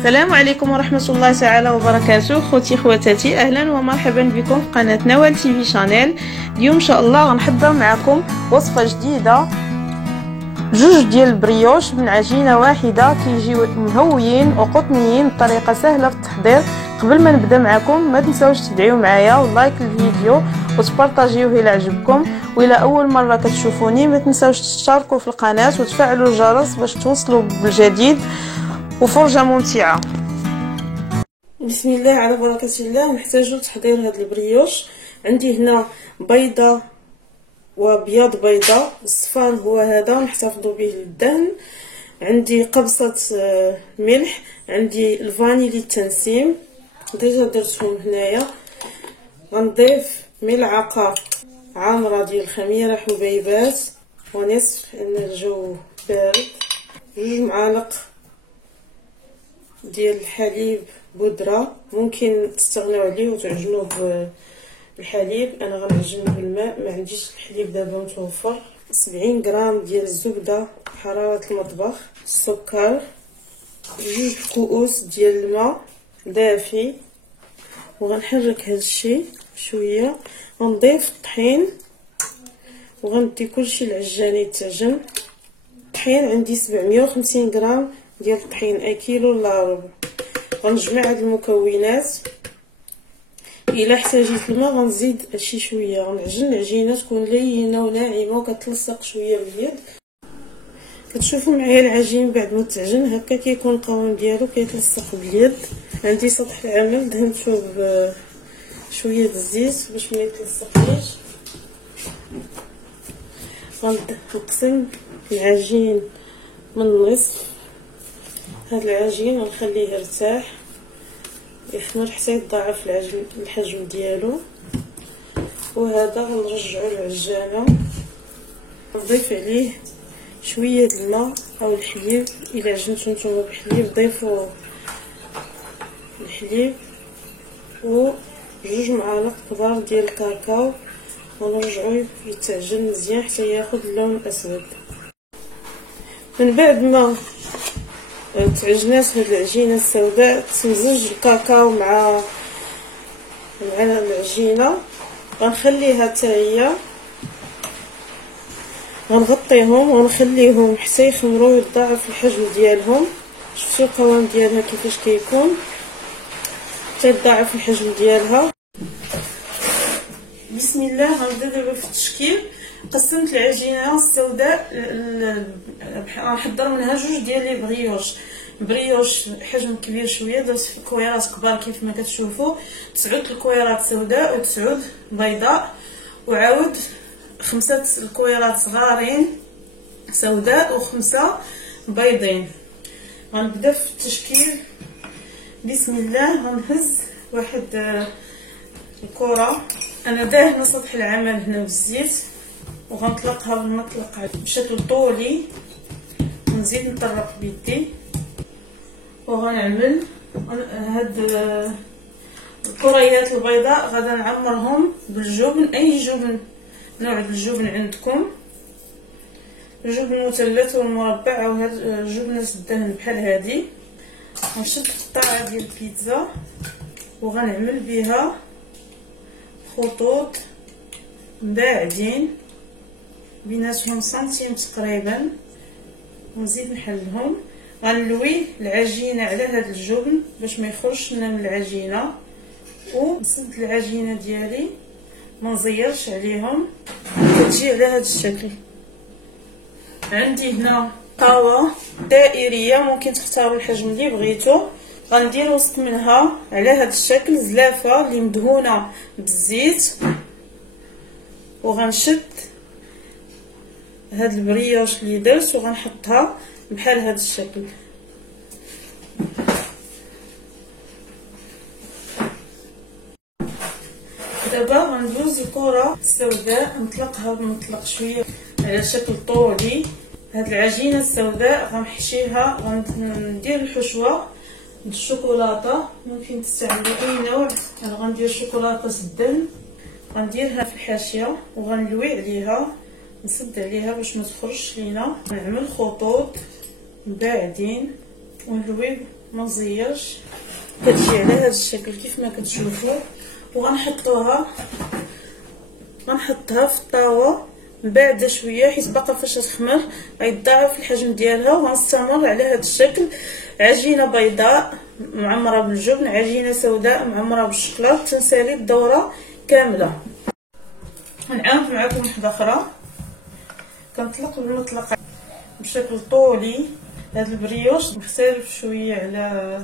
السلام عليكم ورحمة الله تعالى وبركاته. خوتي خواتاتي، اهلا ومرحبا بكم في قناة نوال تي في شانيل. اليوم ان شاء الله غنحضر معكم وصفة جديدة، جوج ديال البريوش من عجينة واحدة كيجيو مهويين وقطنيين بطريقة سهلة في التحضير. قبل ما نبدا معكم ما تنساوش تدعيو معايا ولايك الفيديو وتبارطاجيوه الى عجبكم، والى اول مره كتشوفوني ما تنساوش تشتركوا في القناه وتفعلوا الجرس باش توصلوا بالجديد وفرجه ممتعه. بسم الله على بركه الله. نحتاجو لتحضير هذا البريوش. عندي هنا بيضه وبياض بيضه، الصفار هو هذا نحتفظوا به للدهن. عندي قبصه ملح، عندي الفانيلي التنسيم ديجا درتهم هنايا. غنضيف ملعقه عامره ديال الخميره حبيبات ونصف ان الجو بارد، 2 معالق ديال الحليب بودره، ممكن تستغنوا عليه وتعجنوه بالحليب، انا غنعجن بالماء، ما عنديش الحليب دابا متوفر. 70 غرام ديال الزبده حراره المطبخ، السكر، 2 كؤوس ديال الماء دافي، وغنحرك هذا الشيء شويه. غنضيف الطحين وغندي كلشي العجاني يتعجن. الطحين عندي 750 غرام ديال الطحين، اي كيلو الا ربع. غنجمع هاد المكونات، الا احتاجيت الماء غنزيد شي شويه. غنعجن العجينه تكون لينه وناعمه وكتلصق شويه باليد. كتشوفوا معايا العجين بعد ما تعجن هكا كيكون القوام ديالو كيتلصق باليد. عندي سطح العمل دهنته بشويه الزيت باش ما يتلصقليش. غنقسم العجين من النصف. هاد العجين غنخليه يرتاح يخمر حتى يتضاعف الحجم ديالو، وهذا غنرجعو للعجانه. نضيف عليه شويه الماء او الحليب، الا عجنتو نتوما بالحليب ضيفوا الحليب و2 معالق كبار ديال الكاكاو، ونرجعو يتعجن مزيان حتى ياخذ اللون الاسود. من بعد ما تعجنات هاد العجينه السوداء تمزج الكاكاو مع العجينه، غنخليها حتى هي، غنغطيهم ونخليهم حتى يخمروا ويتضاعف الحجم ديالهم. شفتوا القوام ديالها كيفاش كيكون، حتى يتضاعف الحجم ديالها. بسم الله. غنبدا دابا في التشكيل. قسمت العجينه السوداء، غنحضر منها 2 ديال لي بريوش حجم كبير شويه، درت كويرات كبار كيف ما كتشوفوا، 9 الكويرات سوداء و9 بيضاء، وعاود 5 الكويرات صغارين سوداء و5 بيضين. غنبدا في التشكيل. بسم الله. غنهز واحد الكره، انا داهنه سطح العمل هنا بالزيت، وغنطلقها بالمطلقه بشكل طولي، ونزيد نطرق بيدي، وغنعمل هاد الكريات البيضاء غادا نعمرهم بالجبن، اي جبن نوع الجبن عندكم، الجبن المثلث والمربع او هاد الجبنه الدهن بحال هادي. غنشد قطعه ديال البيتزا وغنعمل بها خطوط باعدين بيناتهم سنتيم تقريبا، ونزيد نحلهم. غنلوي العجينه على هذا الجبن باش ما يخرجش لنا من العجينه، ونسد العجينه ديالي ما نزيرش عليهم، كتجي على هذا الشكل. عندي هنا طاوه دائريه، ممكن تختاروا الحجم اللي بغيتو. غندير وسط منها على هذا الشكل زلافه اللي مدهونه بالزيت، وغنشد هاد البريوش اللي درت وغنحطها بحال هذا الشكل. دابا غندوز الكره السوداء نطلقها بمطلق شويه على شكل طولي. هاد العجينه السوداء غنحشيها، غندير الحشوه بالشوكولاته، ممكن تستعملوا اي نوع. انا غندير شوكولاته الدهن، غنديرها في الحاشيه وغنلوي عليها، نسد عليها باش ما تخرجش لينا. نعمل خطوط باعدين ونلوي ما نزيرش، كتجي على هذا الشكل كيف ما كتشوفوا. وغنحطها في الطاوه من بعد شويه حيت باقا فاش تخمر غيتضاعف الحجم ديالها. وغنستمر على هذا الشكل. عجينه بيضاء معمره بالجبن، عجينه سوداء معمره بالشكلاط، تنسالي الدوره كامله. غنعاود معكم وحده اخرى. كنطلق بالمطلقه بشكل طولي هاد البريوش، مختلف شويه على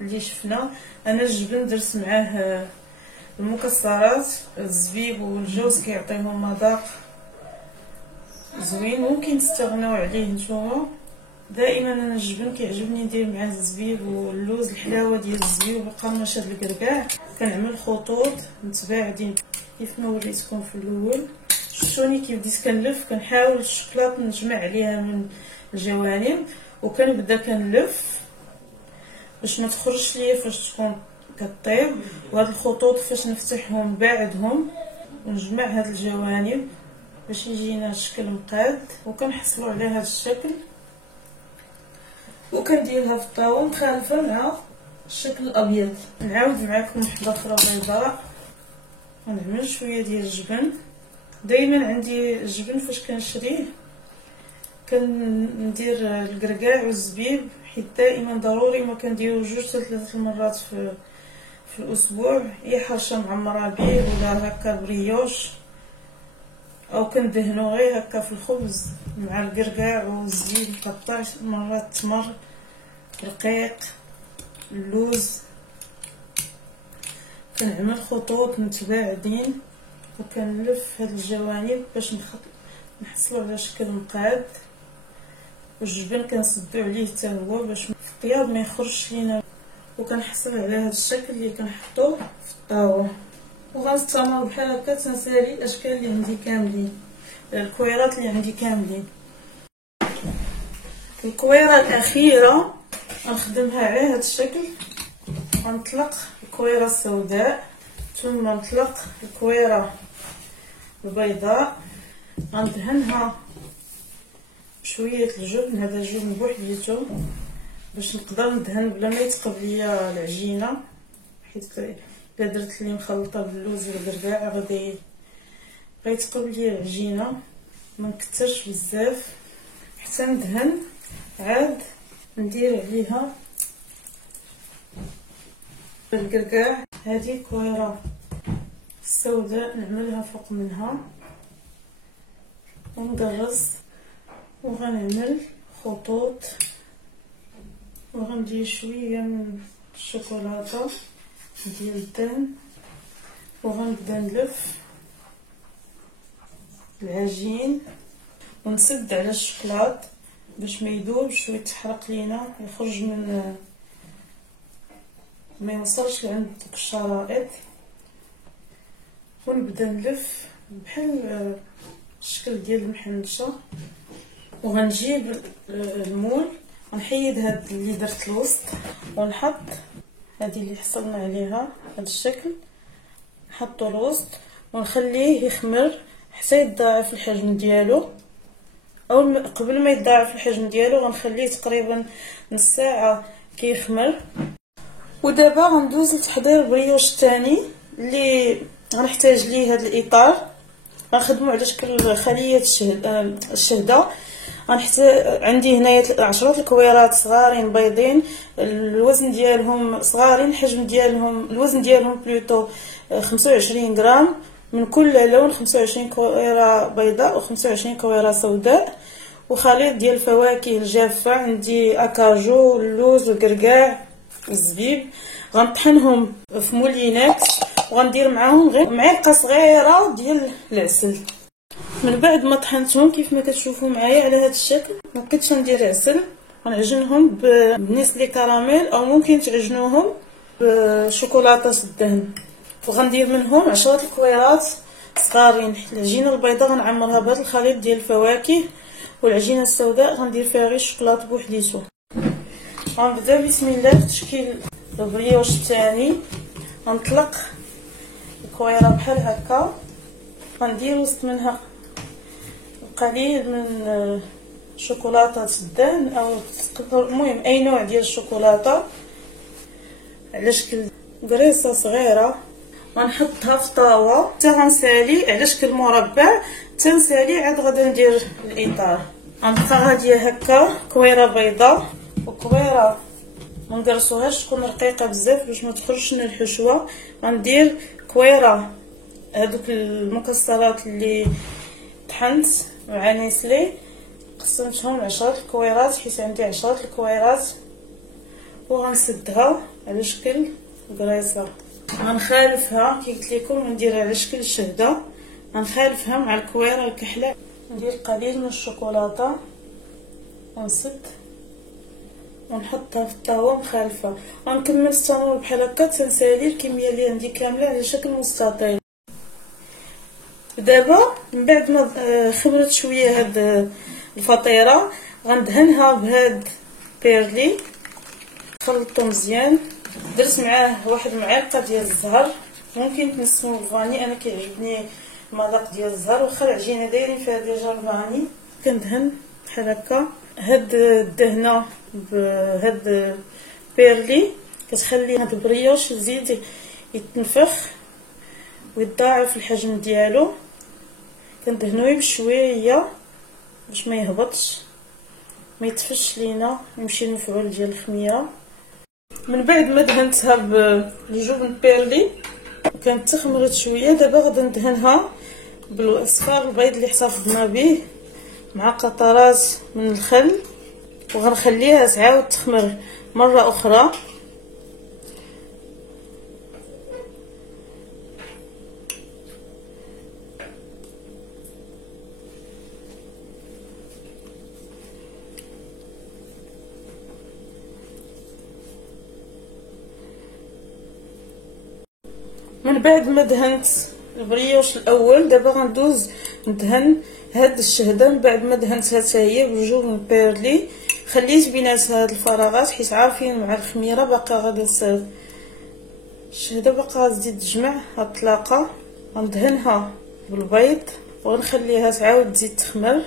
اللي شفنا. انا الجبن درت معاه المكسرات، الزبيب والجوز كيعطيهم مذاق زوين، ممكن تستغناو عليه نتوما. دائما انا الجبن كيعجبني ندير معاه الزبيب واللوز، الحلاوه ديال الزبيب وقرمشه الكركاع. كنعمل خطوط متباعدين كيف ما وريتكم في الاول. شفتوني كيف بديت كنلف، كنحاول الشكلاط نجمع عليها من الجوانب وكنبدا كنلف باش ما تخرجش ليا فاش تكون كطيب. وهاد الخطوط فاش نفتحهم بعدهم ونجمع هاد الجوانب باش يجينا شكل مقاد. وكنحصلوا على هاد الشكل وكنديرها في الطاوه مخالفه مع الشكل الابيض. نعاود معكم وحده اخرى بيضاء. ونعمل شويه ديال الجبن. دائما عندي الجبن فاش كنشريه كندير الكركاع والزبيب، حيت دائما ضروري ما كنديرو 2 حتى 3 مرات في الاسبوع. هي حرشه معمره به ولا هكا بريوش، او كندهنو غير هكا في الخبز مع الكركاع والزبيب مقطع، مرات التمر، رقيق، اللوز. كنعمل خطوط متباعدين وكنلف هاد الجوانب باش نحصلوا على شكل مقاد. والجبن كنسدو عليه حتى هو باش في الطياب ما يخرجش لينا. وكنحصل على هاد الشكل اللي كنحطوه في الطاوه. وغنستمر بحال هكا تنسالي الاشكال اللي عندي كاملين، الكويرات اللي عندي كاملين. الكويره الاخيره غنخدمها على هاد الشكل. غنطلق الكويره السوداء ثم نطلق الكويره البيضاء. غندهنها بشويه الجبن، هذا الجبن بوحديتو باش نقدر ندهن بلا ما يتقب ليا العجينه، حيت الا درت لي مخلطه باللوز والكركاع غادي يتقب ليا العجينه. ما نكثرش بزاف حتى ندهن. عاد ندير عليها الكركاع. هذه الكويره السوداء نعملها فوق منها ونقرص وغنعمل خطوط. وغندير شويه من الشوكولاته ديال الدهن وغنبدا نلف العجين ونسد على الشكلاط باش ما يذوبش ويتحرق لينا، يخرج من ما يوصلش لعند دوك الشرائط. ونبدا نلف بحال الشكل ديال المحنشه. وغنجيب المول ونحيد هاد اللي درت الوسط ونحط هذه اللي حصلنا عليها هذا الشكل، نحطو الوسط ونخليه يخمر حتى يتضاعف الحجم ديالو. او قبل ما يتضاعف الحجم ديالو غنخليه تقريبا نص ساعه كيخمر. ودابا غندوز لتحضير البريوش الثاني اللي غنحتاج ليه هذا الاطار. غنخدمو على شكل خليه الشهده. غنحتاج عندي هنايا 10 الكويرات صغارين بيضين، الوزن ديالهم صغارين، الحجم ديالهم الوزن ديالهم بلوتو 25 غرام من كل لون، 25 كويره بيضاء و25 كويره سوداء. وخليط ديال الفواكه الجافه عندي اكاجو، اللوز والكركاع والزبيب. غنطحنهم في مولينكس وغندير معاهم غير معلقه صغيره ديال العسل. من بعد ما طحنتهم كيف ما كتشوفوا معايا على هذا الشكل، ما بقيتش ندير عسل. غنعجنهم بنسلي كراميل او ممكن تعجنوهم بشوكولاته الدهن. وغندير منهم 10 الكويرات صغارين. العجينه البيضاء غنعمرها بهذا الخليط ديال الفواكه، والعجينه السوداء غندير فيها غير الشوكولاط بوحديتو. غنبدا بسم الله في تشكيل البريوش الثاني. غنطلق الكويره بحال هكا، غندير وسط منها قليل من شوكولاته الدهن او المهم اي نوع ديال الشوكولاته على شكل قريصه صغيره، غنحطها في طاوه حتى غنسالي على شكل مربع، تنسالي عاد غادا ندير الاطار. غنبقى غاديه هكا كويره بيضاء وكويره منقرصوهاش تكون رقيقه بزاف باش ما تخرجش لنا الحشوه. غندير كويره هذوك المكسرات اللي طحنت مع نيسلي، قسمتهم 10 الكويرات حيت عندي 10 الكويرات، وغنسدها على شكل قريصه. غنخالفها كي قلت لكم نديرها على شكل شهده، غنخالفها مع الكويره الكحله. ندير قليل من الشوكولاته ونسد ونحطها في الطاوه مخالفه، غنكمل التمر بحال هكا تنسالي الكميه اللي عندي كامله على شكل مستطيل. دابا من بعد ما خمرت شويه هاد الفطيره غندهنها بهاد بيرلي، خلطته مزيان، درت معاه واحد المعلقه ديال الزهر، ممكن تنسمو الفاني، انا كيعجبني المذاق ديال الزهر واخا العجينه دايرين فيها ديجا الفاني. كندهن بحال هكا. هاد الدهنه بهاد بيرلي كتخلي هاد البريوش يزيد يتنفخ ويتضاعف الحجم ديالو. كندهنوه بشويه باش ما يهبطش ما يتفش لينا يمشي المفعول ديال الخميره. من بعد ما دهنتها بالجبن بيرلي كانت تخمرت شويه، دابا غادي ندهنها بالاصفار البيض اللي احتفظنا به مع قطرات من الخل، وغنخليها تعاود تخمر مره اخرى. من بعد ما دهنت البريوش الاول دابا غندوز ندهن هاد الشهده. من بعد ما دهنتها حتى هي بالجبن بيرلي خليت بيناتها هاد الفراغات حيت عارفين مع الخميره باقا غادي تصير الشهده باقا غتزيد تجمع هاد الطلاقه. غندهنها بالبيض وغنخليها تعاود تزيد تخمر.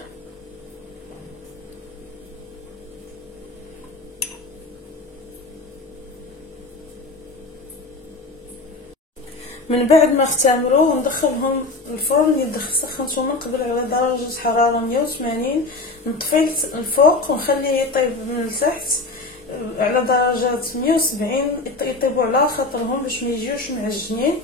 من بعد ما اختمروا وندخلهم الفرن، سخنته من قبل على درجه حراره 180، نطفي الفوق ونخليه يطيب من التحت على درجه 170 يطيبوا على خاطرهم باش ما يجيوش معجنين.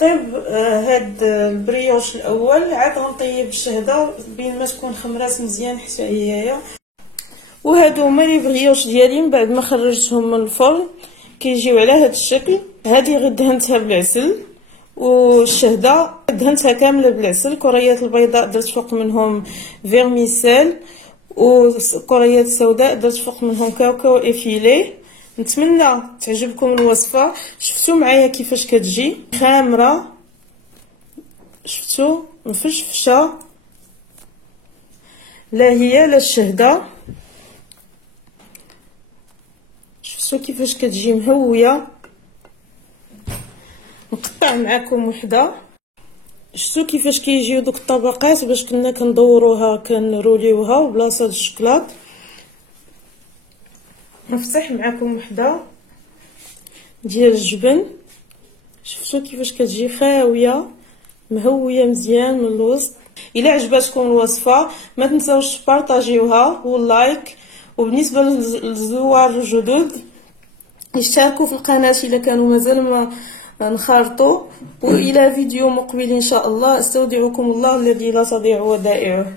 طيب هاد البريوش الاول عاد غنطيب الشهده بين ما تكون خمرات مزيان حتى هي. وهادو هما لي بريوش ديالي من بعد ما خرجتهم من الفرن كيجيو على هاد الشكل. هذه غير دهنتها بالعسل، والشهده دهنتها كامله بالعسل. كريات البيضاء درت فوق منهم فيرميسيل، وكريات السوداء درت فوق منهم كاوكاو افيلي. نتمنى تعجبكم الوصفه. شفتوا معايا كيفاش كتجي خامره، شفتوا مفشفشه لا هي لا الشهده، شفتوا كيفاش كتجي مهويه. نقطع معكم وحده. شفتوا كيفاش كيجيو دوك الطبقات باش كنا كندوروها كنروليوها بلاصه الشكلاط. نفتح معكم وحده ديال الجبن، شفتوا كيفاش كتجي خاويه مهويه مزيان من الوسط. الا عجبتكم الوصفه ما تنساوش تبارطاجيوها واللايك، وبالنسبه للزوار الجدد يشتركوا في القناه الا كانوا مازال ما نخرطوا. والى فيديو مقبل ان شاء الله. استودعكم الله الذي لا تضيع ودائعه.